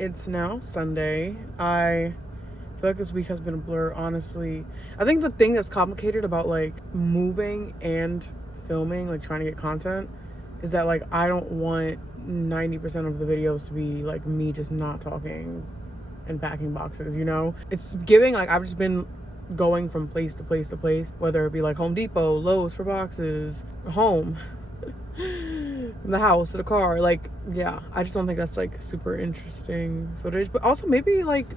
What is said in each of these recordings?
It's now Sunday. I feel like this week has been a blur, honestly. I think the thing that's complicated about like moving and filming, like trying to get content, is that like I don't want 90% of the videos to be like me just not talking and packing boxes, you know? It's giving like I've just been going from place to place to place, whether it be like Home Depot, Lowe's for boxes, home, from the house to the car. Like, yeah, I just don't think that's like super interesting footage. But also maybe like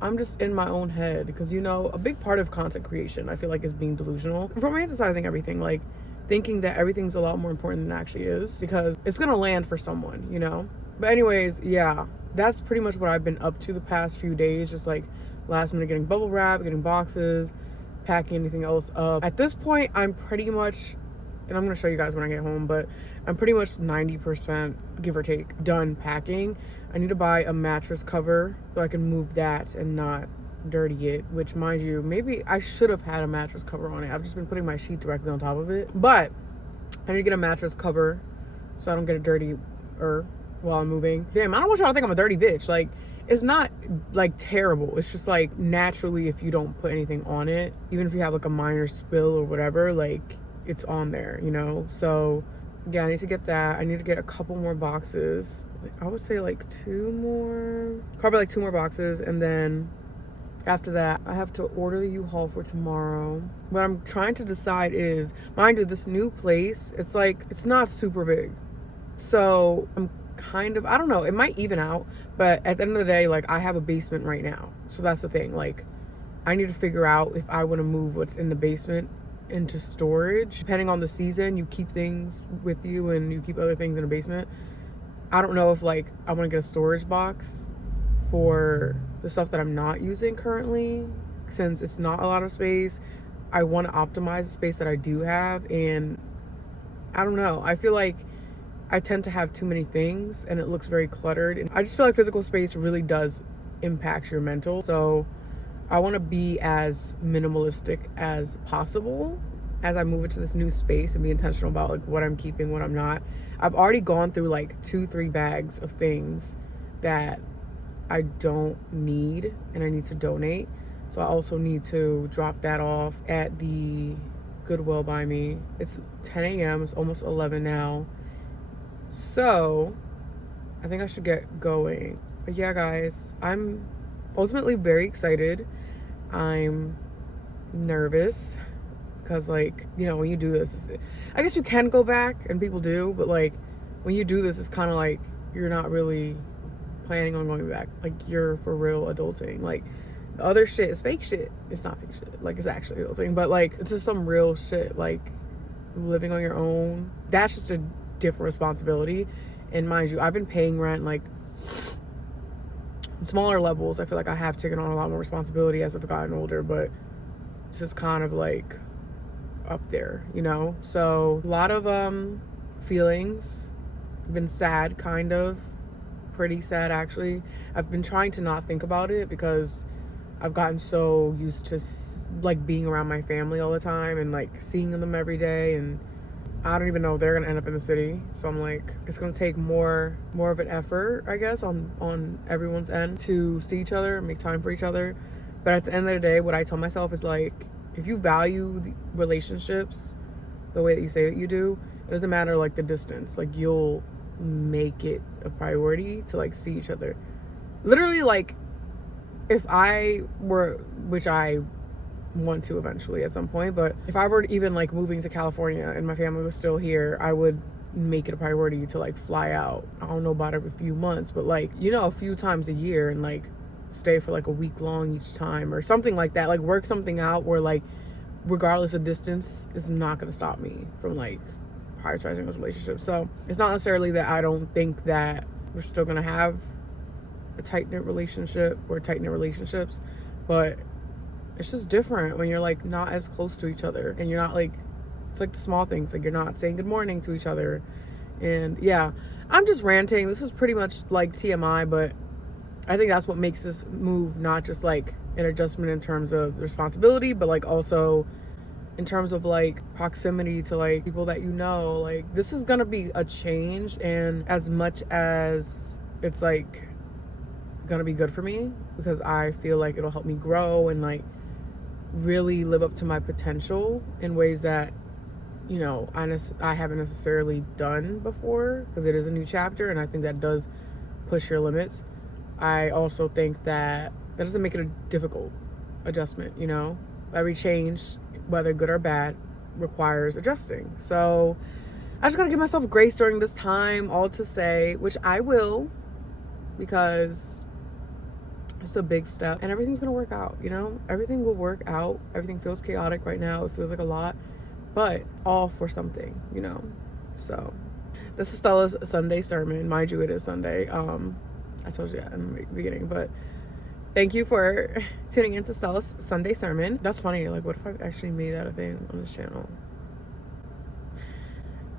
I'm just in my own head, because you know, a big part of content creation I feel like is being delusional, romanticizing everything, like thinking that everything's a lot more important than it actually is, because it's gonna land for someone, you know? But anyways, yeah, that's pretty much what I've been up to the past few days. Just like last minute getting bubble wrap, getting boxes, packing anything else up. At this point, I'm pretty much, and I'm gonna show you guys when I get home, but I'm pretty much 90%, give or take, done packing. I need to buy a mattress cover so I can move that and not dirty it, which, mind you, maybe I should have had a mattress cover on it. I've just been putting my sheet directly on top of it. But I need to get a mattress cover so I don't get it dirty while I'm moving. Damn, I don't want y'all to think I'm a dirty bitch. Like, it's not like terrible. It's just like naturally, if you don't put anything on it, even if you have like a minor spill or whatever, like it's on there, you know? So yeah, I need to get that. I need to get a couple more boxes. I would say like probably like two more boxes. And then after that, I have to order the U-Haul for tomorrow. What I'm trying to decide is, mind you, this new place, it's like, it's not super big. So I'm kind of, I don't know, it might even out, but at the end of the day, like I have a basement right now. So that's the thing. Like I need to figure out if I want to move what's in the basement into storage. Depending on the season, you keep things with you and you keep other things in a basement. I don't know if like I want to get a storage box for the stuff that I'm not using currently, since it's not a lot of space. I want to optimize the space that I do have, and I don't know, I feel like I tend to have too many things and it looks very cluttered, and I just feel like physical space really does impact your mental. So I want to be as minimalistic as possible as I move into this new space and be intentional about like what I'm keeping, what I'm not. I've already gone through like 2-3 bags of things that I don't need and I need to donate. So I also need to drop that off at the Goodwill by me. It's 10 a.m. It's almost 11 now. So I think I should get going. But yeah, guys, I'm ultimately very excited. I'm nervous because, like, you know, when you do this, I guess you can go back and people do, but like when you do this, it's kind of like you're not really planning on going back. Like, you're for real adulting. Like, the other shit is fake shit. It's not fake shit. Like, it's actually adulting, but like it's just some real shit. Like, living on your own, that's just a different responsibility. And mind you, I've been paying rent like smaller levels. I feel like I have taken on a lot more responsibility as I've gotten older, but it's just kind of like up there, you know? So a lot of feelings. Been sad, kind of pretty sad actually. I've been trying to not think about it because I've gotten so used to like being around my family all the time and like seeing them every day, and I don't even know if they're gonna end up in the city. So I'm like, it's gonna take more of an effort, I guess, on everyone's end to see each other, make time for each other. But at the end of the day, what I tell myself is like, if you value the relationships the way that you say that you do, it doesn't matter like the distance. Like, you'll make it a priority to like see each other. Literally, like, if I were, which I want to eventually at some point, but if I were even like moving to California and my family was still here, I would make it a priority to like fly out. I don't know about every few months, but like, you know, a few times a year, and like stay for like a week long each time or something like that. Like, work something out where like, regardless of distance, it's not going to stop me from like prioritizing those relationships. So it's not necessarily that I don't think that we're still going to have a tight-knit relationship or tight-knit relationships, but it's just different when you're like not as close to each other, and you're not like, it's like the small things, like you're not saying good morning to each other. And yeah, I'm just ranting. This is pretty much like TMI, but I think that's what makes this move not just like an adjustment in terms of responsibility, but like also in terms of like proximity to like people that you know. Like, this is gonna be a change, and as much as it's like gonna be good for me, because I feel like it'll help me grow and like really live up to my potential in ways that, you know, I haven't necessarily done before, because it is a new chapter, and I think that does push your limits. I also think that doesn't make it a difficult adjustment, you know. Every change, whether good or bad, requires adjusting. So I just gotta give myself grace during this time, all to say, which I will, because it's a big step and everything's gonna work out, you know. Everything will work out. Everything feels chaotic right now. It feels like a lot, but all for something, you know. So this is Stella's Sunday sermon. Mind you, it is Sunday. I told you that in the beginning, but thank you for tuning into Stella's Sunday sermon. That's funny. Like, what if I actually made that a thing on this channel?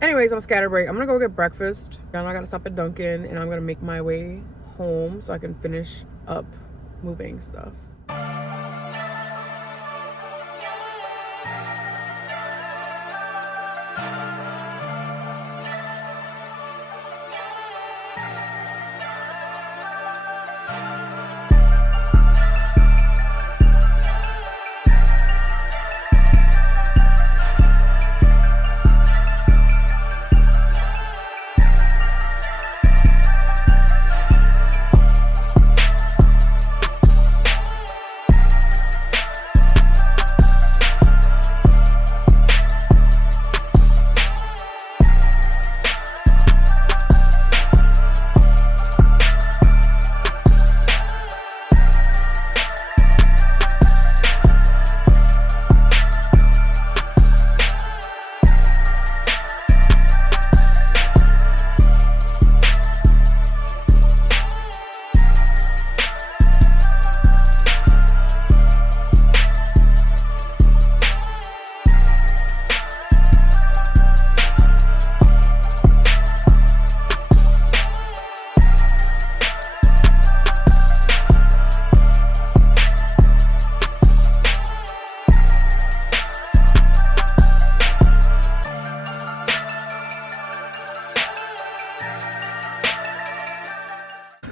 Anyways, I'm scatterbrained. I'm gonna go get breakfast. Then I gotta stop at Dunkin', and I'm gonna make my way home so I can finish up moving stuff.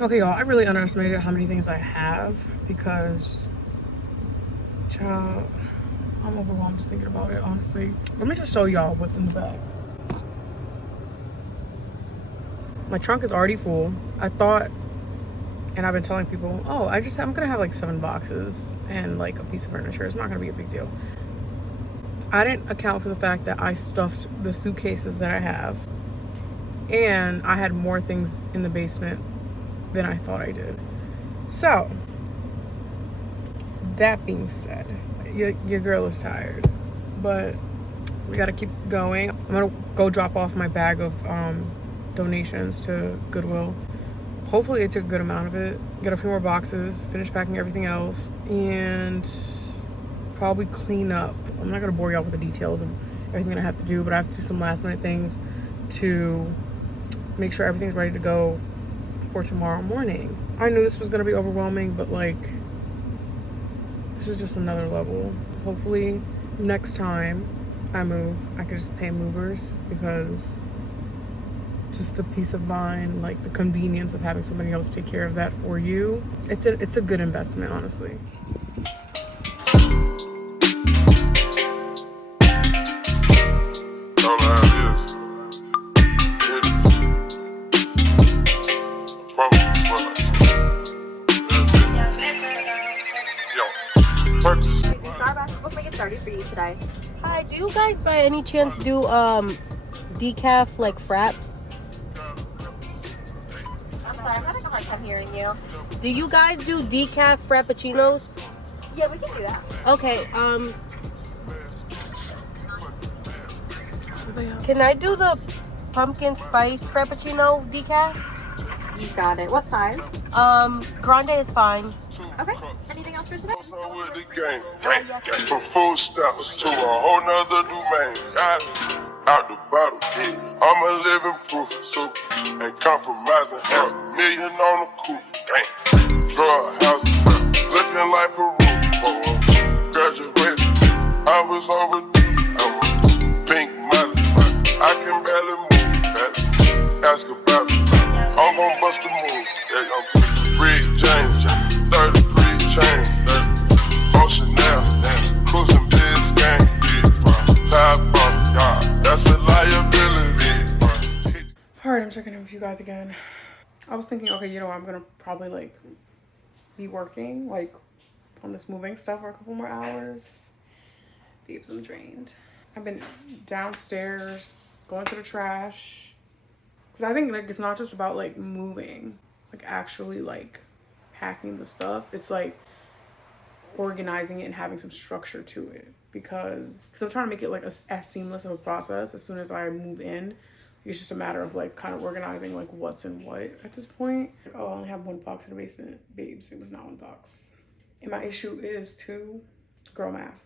Okay, y'all, I really underestimated how many things I have, because, child, I'm overwhelmed just thinking about it, honestly. Let me just show y'all what's in the bag. My trunk is already full. I thought, and I've been telling people, oh, I'm gonna have like 7 boxes and like a piece of furniture. It's not gonna be a big deal. I didn't account for the fact that I stuffed the suitcases that I have, and I had more things in the basement than I thought I did. So, that being said, your girl is tired, but we gotta keep going. I'm gonna go drop off my bag of donations to Goodwill. Hopefully they took a good amount of it. Get a few more boxes, finish packing everything else, and probably clean up. I'm not gonna bore y'all with the details of everything that I have to do, but I have to do some last minute things to make sure everything's ready to go for tomorrow morning. I knew this was gonna be overwhelming, but like, this is just another level. Hopefully next time I move, I can just pay movers, because just the peace of mind, like the convenience of having somebody else take care of that for you, it's a good investment, honestly. Starbucks, we'll make it 30 for you today. Hi, do you guys by any chance do decaf like fraps? I'm sorry, I'm having a hard time hearing you. Do you guys do decaf frappuccinos? Yeah, we can do that. Okay, can I do the pumpkin spice frappuccino decaf? You got it. What size? Grande is fine. Okay. Anything else for today? From food stamps to a whole nother domain. Out the bottle, yeah. I'm a living proof. So ain't compromising. $500,000 on the coupe. Drug houses, looking like Peru. Graduated, I was overdue. I'm a pink model. I can barely move. Ask about it. I'm gon' bust a move. Yeah, I'm Red James. checking in with you guys again. I was thinking, okay, you know, I'm gonna probably like be working like on this moving stuff for a couple more hours. Babes, I'm drained. I've been downstairs going through the trash because I think like it's not just about like moving, like actually like packing the stuff. It's like organizing it and having some structure to it, because I'm trying to make it like as seamless of a process. As soon as I move in, it's just a matter of like kind of organizing like what's in what at this point. Oh, I only have one box in the basement. Babes, it was not one box. And my issue is too, girl math.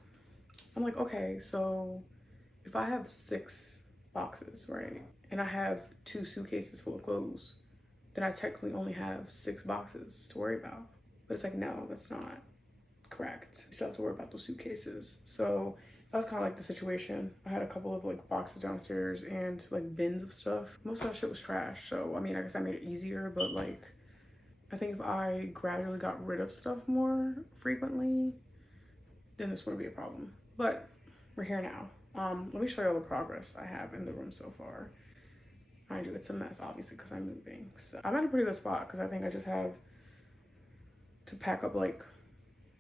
I'm like, okay, so if I have 6 boxes, right, and I have 2 suitcases full of clothes, then I technically only have 6 boxes to worry about. But it's like, no, that's not correct. You still have to worry about those suitcases. So that was kind of like the situation. I had a couple of like boxes downstairs and like bins of stuff. Most of that shit was trash. So I mean, I guess I made it easier, but like I think if I gradually got rid of stuff more frequently, then this wouldn't be a problem. But we're here now. Let me show you all the progress I have in the room so far. Mind you, it's a mess obviously because I'm moving. So I'm at a pretty good spot because I think I just have to pack up like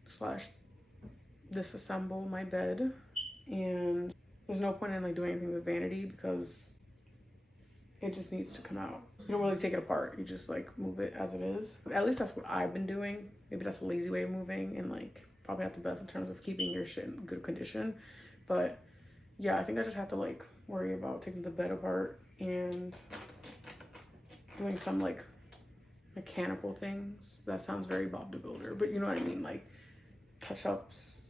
/ disassemble my bed, and there's no point in like doing anything with vanity because it just needs to come out. You don't really take it apart, you just like move it as it is. At least that's what I've been doing. Maybe that's a lazy way of moving and like probably not the best in terms of keeping your shit in good condition, but yeah, I think I just have to like worry about taking the bed apart and doing some like mechanical things. That sounds very Bob the Builder, but you know what I mean, like touch-ups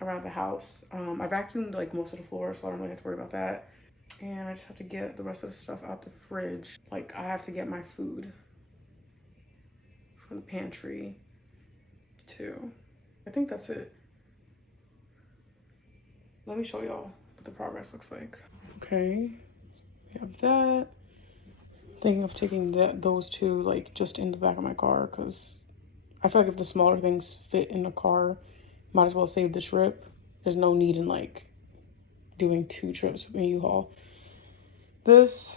around the house. I vacuumed like most of the floor, so I don't really have to worry about that. And I just have to get the rest of the stuff out the fridge. Like I have to get my food from the pantry too. I think that's it. Let me show y'all what the progress looks like. Okay, we have that. Thinking of taking those 2 like just in the back of my car, because I feel like if the smaller things fit in the car, might as well save the trip. There's no need in like doing 2 trips in U-Haul. This,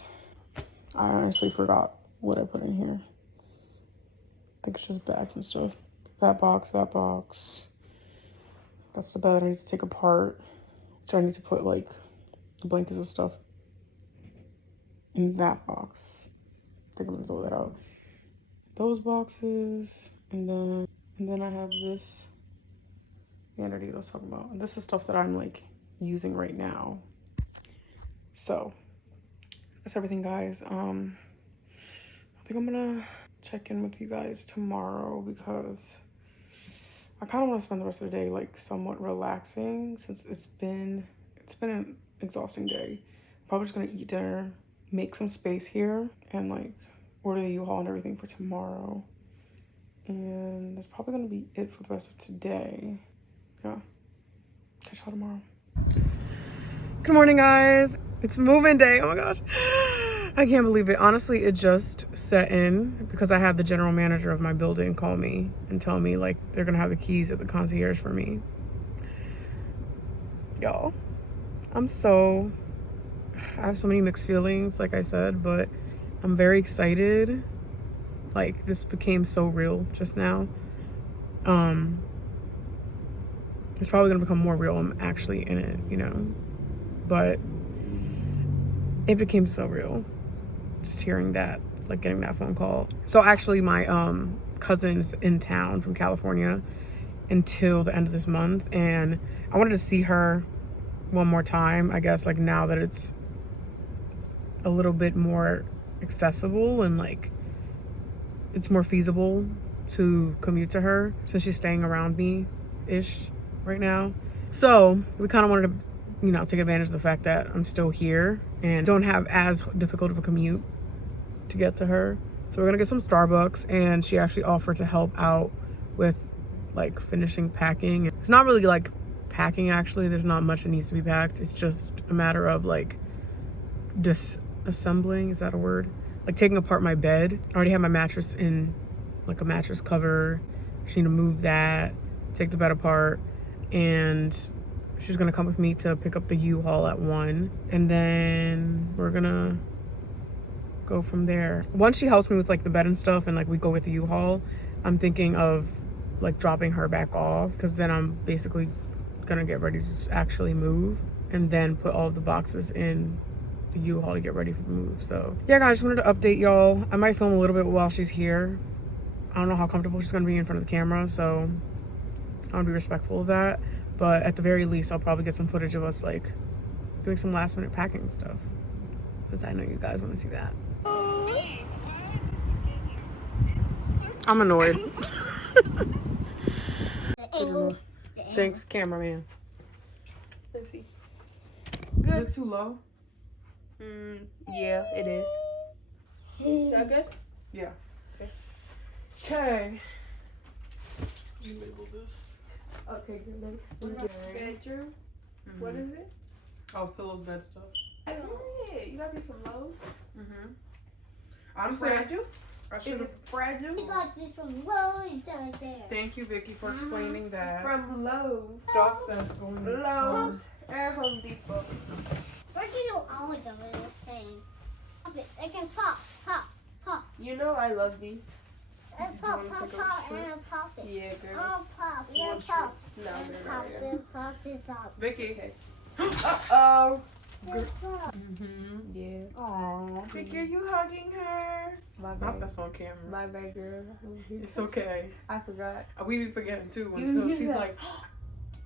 I honestly forgot what I put in here. I think it's just bags and stuff. That box. That's the bed I need to take apart. So I need to put like the blankets and stuff in that box. I think I'm gonna throw that out. Those boxes, and then I have this vanity I was talking about. And this is stuff that I'm like using right now. So that's everything, guys. I think I'm gonna check in with you guys tomorrow because I kind of want to spend the rest of the day like somewhat relaxing, since it's been an exhausting day. Probably just gonna eat dinner, make some space here, and like order the U-Haul and everything for tomorrow. And that's probably gonna be it for the rest of today. Yeah, catch y'all tomorrow. Good morning, guys. It's moving day. Oh my gosh, I can't believe it. Honestly, it just set in because I had the general manager of my building call me and tell me like they're gonna have the keys at the concierge for me. Y'all, I have so many mixed feelings, like I said, but I'm very excited. Like this became so real just now. It's probably gonna become more real. I'm actually in it, you know, but it became so real just hearing that, like getting that phone call. So actually my cousin's in town from California until the end of this month, and I wanted to see her one more time, I guess, like now that it's a little bit more accessible and like it's more feasible to commute to her since she's staying around me ish right now. So we kind of wanted to, you know, take advantage of the fact that I'm still here and don't have as difficult of a commute to get to her. So we're gonna get some Starbucks, and she actually offered to help out with like finishing packing. It's not really like packing, actually. There's not much that needs to be packed. It's just a matter of like disassembling, is that a word? Like taking apart my bed. I already have my mattress in like a mattress cover. She need to move that, take the bed apart, and she's gonna come with me to pick up the U-Haul at 1, and then we're gonna go from there. Once she helps me with like the bed and stuff and like we go with the U-Haul, I'm thinking of like dropping her back off, because then I'm basically gonna get ready to just actually move and then put all of the boxes in the U-Haul to get ready for the move. So yeah guys, just wanted to update y'all. I might film a little bit while she's here. I don't know how comfortable she's gonna be in front of the camera, so I want to be respectful of that. But at the very least, I'll probably get some footage of us like doing some last minute packing stuff, since I know you guys want to see that. I'm annoyed. Thanks, cameraman. Let's see. Good. Is it too low? Yeah, it is. Is that good? Yeah. Okay. Let me label this. Okay, good. What about bedroom? What is it? Oh, pillows, bed stuff. Yeah, you got these from Lowe's? Honestly, Fragile? I Is should have. it fragile? We got this from Lowe's down there. Thank you, Vicky, for explaining that. From Lowe's. Stuff that's going Lowe's and Home Depot. Why do you know all of them are the same? Pop it. They can pop, pop, pop. You know I love these. And pop, pop, pop, and pop it. Yeah, girl. Oh, pop, yeah, pop. No, Pop it, pop it, pop. Vicky. Uh-oh. Pop. Yeah. Aww. Vicky, are you hugging her? My Not bad. that's on camera. My bad, girl. It's okay. I forgot. We be forgetting too You until she's said- like,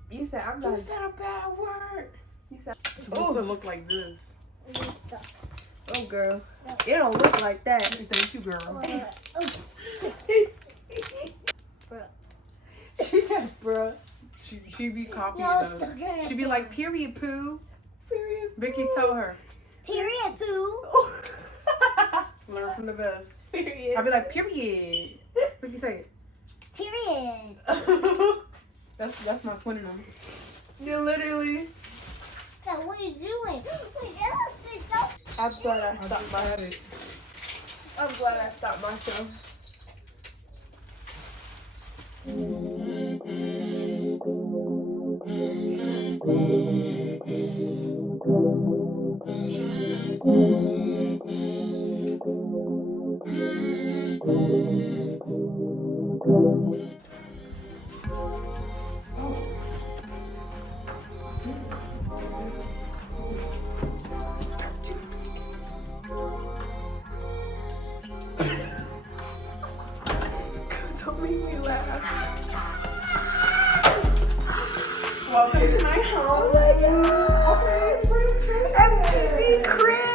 You said I'm you not. said a bad word. You said, It's supposed to look like this. oh, girl. It don't look like that. Thank you, girl. She said, bruh. She be copying No, us. it's okay. She be like, period, poo. Period. Vicky, tell her. Period, poo. Learn from the best. Period. I be like, period. Vicky, say Period. it. That's my twin number. You literally. So what are you doing? Wait, Ellison, don't. I'm glad I stopped Had it. I'm glad I stopped myself. Don't make me laugh. Welcome to my home. Oh my god. Okay, it's pretty. And baby crib.